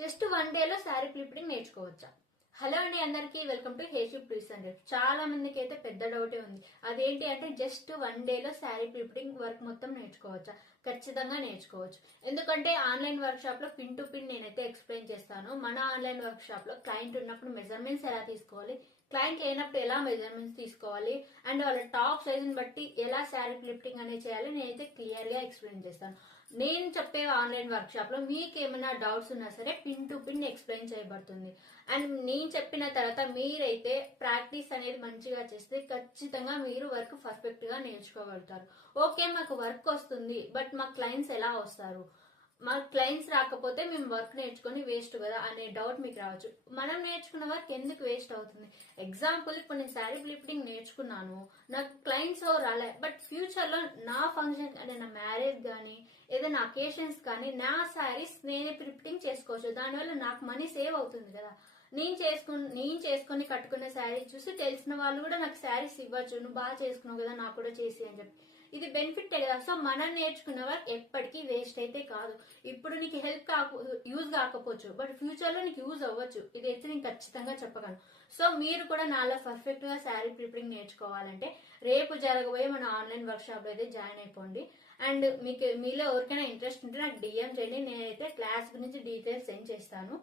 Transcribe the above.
Just 1 డేలో sari flipping నేర్చుకోవచ్చా? Hello అండి, అందరికీ వెల్కమ్ టు హేషిప్ ప్లీస్ అండి. చాలా మందికి అయితే పెద్ద డౌటే ఉంది. అదేంటి అంటే జస్ట్ 1 డేలో శారీ ఫ్లిప్పింగ్ వర్క్ మొత్తం నేర్చుకోవచ్చా? ఖచ్చితంగా నేర్చుకోవచ్చు. ఎందుకంటే ఆన్లైన్ వర్క్ షాప్ లో పిన్ టు పిన్ నేనైతే ఎక్స్ప్లెయిన్ చేస్తాను. మన ఆన్లైన్ వర్క్ షాప్ లో క్లయింట్ ఉన్నప్పుడు మెజర్మెంట్స్ ఎలా తీసుకోవాలి, క్లయింట్ లేనప్పుడు ఎలా మెజర్మెంట్స్ తీసుకోవాలి, అండ్ వాళ్ళ టాప్ సైజ్ ని బట్టి ఎలా శారీ ఫ్లిప్పింగ్ అనేది చేయాలి నేనైతే క్లియర్ గా ఎక్స్ప్లెయిన్ చేస్తాను. నేను చెప్పే ఆన్లైన్ వర్క్ షాప్ లో మీకు ఏమైనా డౌట్స్ ఉన్నా సరే పిన్ టు పిన్ ఎక్స్ప్లెయిన్ చేయబడుతుంది. అండ్ నేను చెప్పిన తర్వాత మీరైతే ప్రాక్టీస్ అనేది మంచిగా చేస్తే ఖచ్చితంగా మీరు వర్క్ పర్ఫెక్ట్ గా నేర్చుకోగలుగుతారు. ఓకే, మాకు వర్క్ వస్తుంది, బట్ మా క్లయింట్స్ ఎలా వస్తారు, మా క్లయింట్స్ రాకపోతే మేము వర్క్ నేర్చుకొని వేస్ట్ కదా అనే డౌట్ మీకు రావచ్చు. మనం నేర్చుకున్న వర్క్ ఎందుకు వేస్ట్ అవుతుంది? ఎగ్జాంపుల్, ఇప్పుడు నేను శారీ ఫ్లిప్పింగ్ నేర్చుకున్నాను, నాకు క్లయింట్స్ రాలే, బట్ ఫ్యూచర్ లో నా ఫంక్షన్ అంటే నా మ్యారేజ్ కానీ ఏదైనా అకేషన్స్ కానీ నా శారీస్ నేనే ఫ్లిప్పింగ్ చేసుకోవచ్చు. దానివల్ల నాకు మనీ సేవ్ అవుతుంది కదా. నేను చేసుకుని కట్టుకున్న శారీ చూసి తెలిసిన వాళ్ళు కూడా నాకు శారీస్ ఇవ్వచ్చు, నువ్వు బాగా చేసుకున్నావు కదా నాకు కూడా చేసి అని చెప్పి. ఇది బెనిఫిట్ కదా. సో మనం నేర్చుకున్న వర్క్ ఎప్పటికీ వేస్ట్ అయితే కాదు. ఇప్పుడు నీకు యూజ్ కాకపోవచ్చు, బట్ ఫ్యూచర్ లో నీకు యూజ్ అవ్వచ్చు. ఇది అయితే నేను ఖచ్చితంగా చెప్పగలను. సో మీరు కూడా నాలో పర్ఫెక్ట్ గా శారీ ప్రిపరింగ్ నేర్చుకోవాలంటే రేపు జరగబోయే మన ఆన్లైన్ వర్క్ షాప్ లో అయితే జాయిన్ అయిపోండి. అండ్ మీలో ఎవరికైనా ఇంట్రెస్ట్ ఉంటే నాకు డిఎం చేయండి, నేనైతే క్లాస్ గురించి డీటెయిల్స్ సెండ్ చేస్తాను.